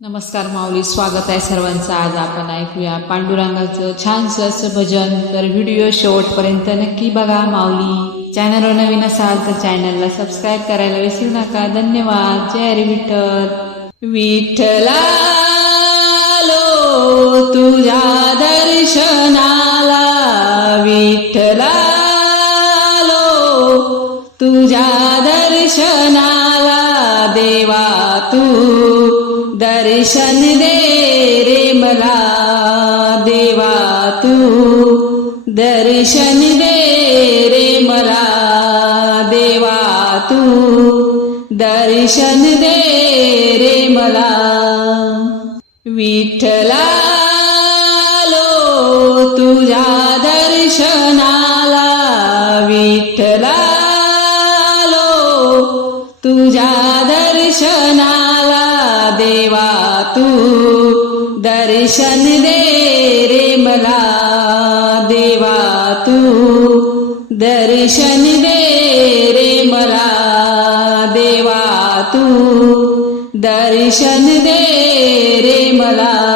नमस्कार माऊली स्वागत आहे सर्वांचं. आज आपण ऐकूया पांडुरंगाचं छानसं असं भजन. तर व्हिडिओ शेवटपर्यंत नक्की बघा माऊली. चॅनलवर नवीन असाल तर चॅनलला सबस्क्राईब करायला विसरू नका. धन्यवाद. जय हरी विठ्ठल. विठ्ठला तुझ्या दर्शनाला विठ्ठला तुझ्या दर्शनाला देवा तू दर्शन दे रे मला देवा तू. दर्शन दे रे मला देवा तू. दर्शन दे रे मला. विठ्ठला लो तुझ्या दर्शनाला विठ्ठला लो तुझ्या दर्शनाला देवा तू दर्शन दे रे मला. देवा तू दर्शन दे रे मला. देवा तू दर्शन दे रे मला.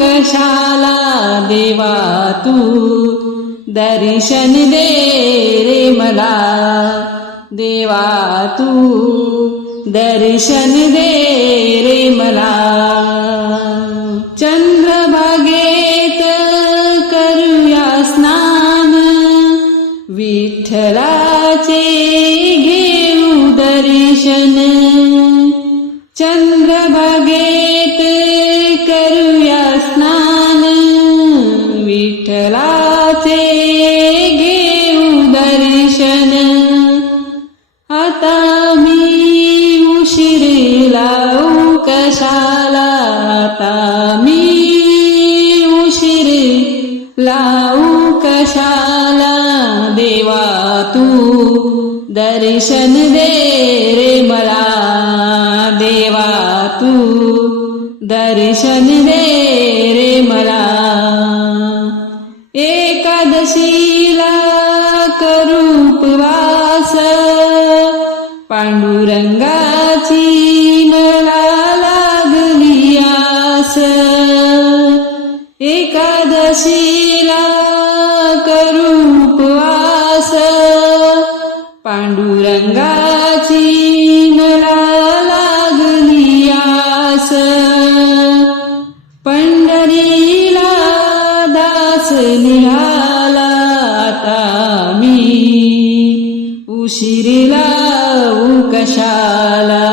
कशाला देवा तू? दर्शन दे रे मला. देवा तू दर्शन दे रे मला. चंद्रभागेत करूया स्नान. विठ्ठलाचे घेऊ दर्शन. चंद्रभागेत लावू कशाला देवा तू? दर्शन दे रे मला देवा तू. दर्शन दे रे मला. एकादशीला करू उपवास पांडुरंगाची मला लागली आस. शिला करू उपवास पांडुरंगाची मला लागली आस. पंढरीला दास निघाला आता मी. उशिरीला कशाला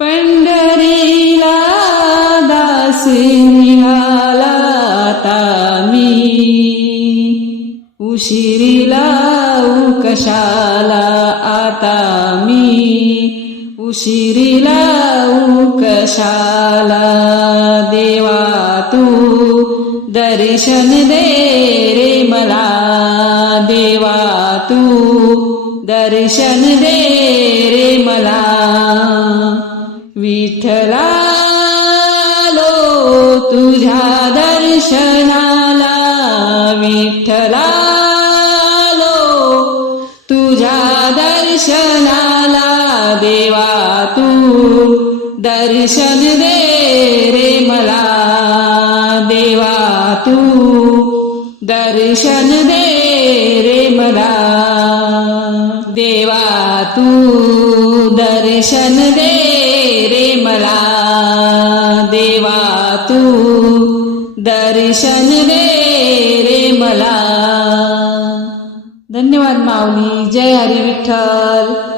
पंढरीला दास उशिरीला कशाला आता मी उशिरीला कशाला देवा तू दर्शन दे रे मला. देवा तू दर्शन दे रे मला. विठला लो तुझ्या दर्शना दर्शन दे रे मला देवा तू. दर्शन दे रे मला देवा तू. दर्शन दे रे मला देवा तू. दर्शन दे रे मला. धन्यवाद माऊली जय हरी विठ्ठल.